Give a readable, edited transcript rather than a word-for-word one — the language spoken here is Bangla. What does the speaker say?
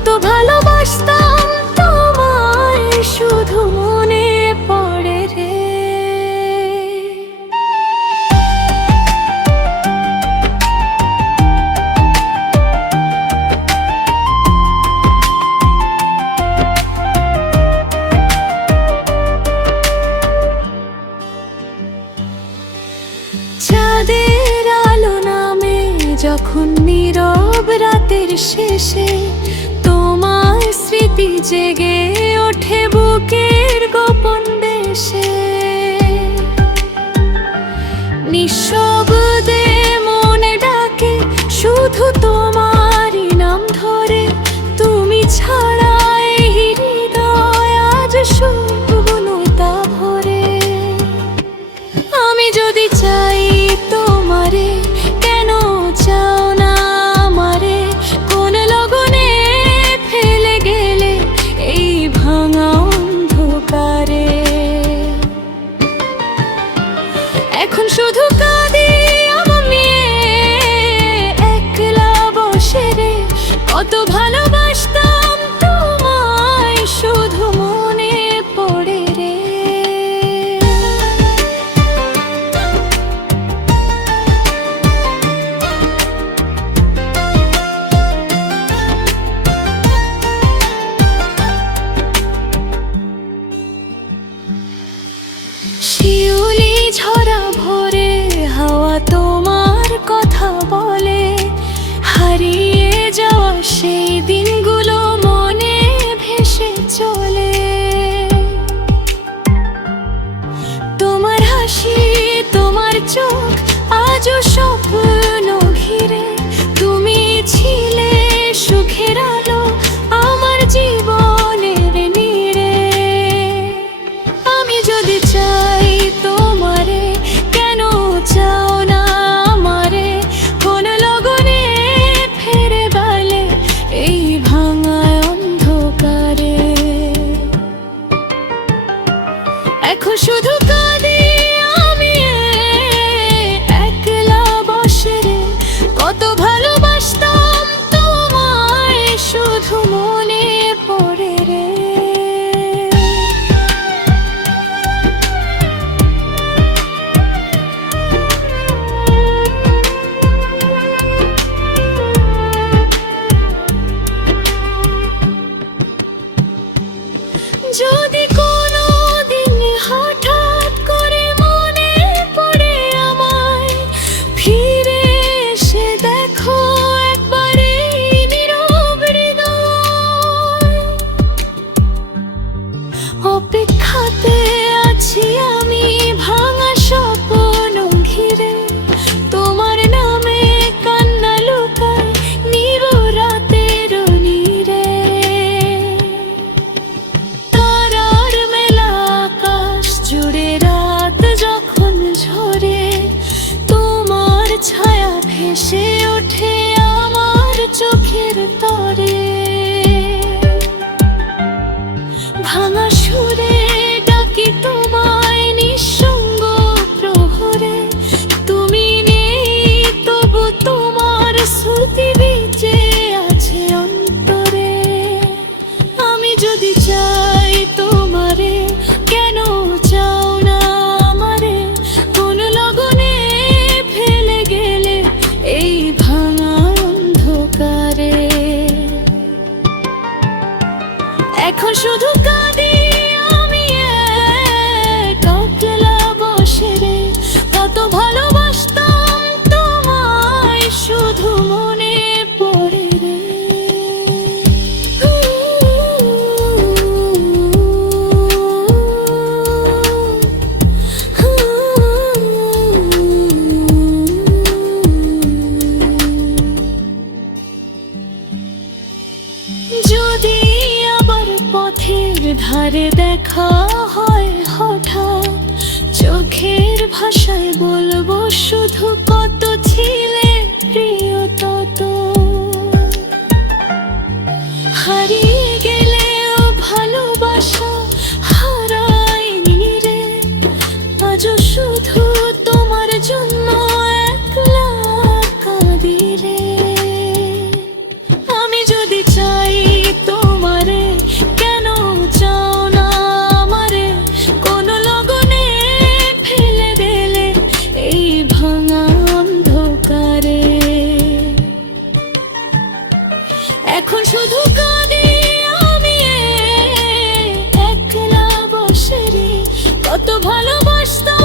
কত ভালোবাসতাম তোমায়, শুধু মনে পড়ে রে। চাঁদের আলো নামে যখন নীরব রাতের শেষে, তোমার স্মৃতি জেগে ওঠে বুকের গোপন দেশে। নিঃশব্দে মনে ডাকে শুধু তোমারই নাম ধরে, তুমি ছাড়া এই হৃদয় আজ শূন্যতা ভরে। আমি যদি চাই তোমারে, কেন চাও না আমারে? কোন লগনে ফেলে গেলে এই ভাঙা অন্ধকারে? এখন শুধু কাঁদি আমি একলা বসে রে। কত ভালোবাসতাম তোমায়, শুধু মনে পড়ে রে। শিউলি ঝরা ভোরে হাওয়া তোমার কথা বলে, হারিয়ে যাওয়া সেই দিনগুলো মনে ভেসে চলে। তোমার হাসি, তোমার চোখ আজও স্বপ্ন ঘিরে। তুমি ছিলে সুখের আলো আমার জীবনের নীড়ে। আমি যদি চাই তোমারে, কেন চাও না আমারে? কোন লগনে ফেরে বলে এই ভাঙা অন্ধকারে? এখন শুধু কাঁদি আমি একলা বসে রে। কত ভালোবাসতাম তোমায়, শুধু মনে পড়ে রে। যদি কোনো দিন হঠাৎ করে মনে পড়ে আমায়, ফিরে এসে দেখো একবার এই নীরব হৃদয়। অপেক্ষাতে আছি আমি ভাঙা স্বপ্ন ঘিরে। তোমার নামে কান্না লুকায় নিরো রাতের নীড়ে। তারার মেলা আকাশ জুড়ে রাত যখন ঝরে, তোমার ছায়া ভেসে ওঠে আমার চোখের তরে। ভাঙা সুরে ডাকি তোমায় নিঃসঙ্গ প্রহরে। তুমি নেই তবু তোমার স্মৃতি বেঁচে আছে অন্তরে। আমি যদি চাই তোমারে, কেন চাও না আমারে? কোন লগনে ফেলে গেলে এই ভাঙা অন্ধকারে? এখন শুধু কাঁদি আমি একলা বসে রে। কত ভালোবাসতাম তোমায়, শুধু মনে পড়ে রে। যদি আবার পথের ধারে দেখা হয় হঠাৎ, চোখের ভাষায় বলবো শুধু কত ছিলে প্রিয় তত। হারিয়ে গেলেও ভালোবাসা হারায়নি রে। আজও শুধু তোমার জন্য একলা কাঁদি রে। আমি যদি চাই ভালোবাসতাম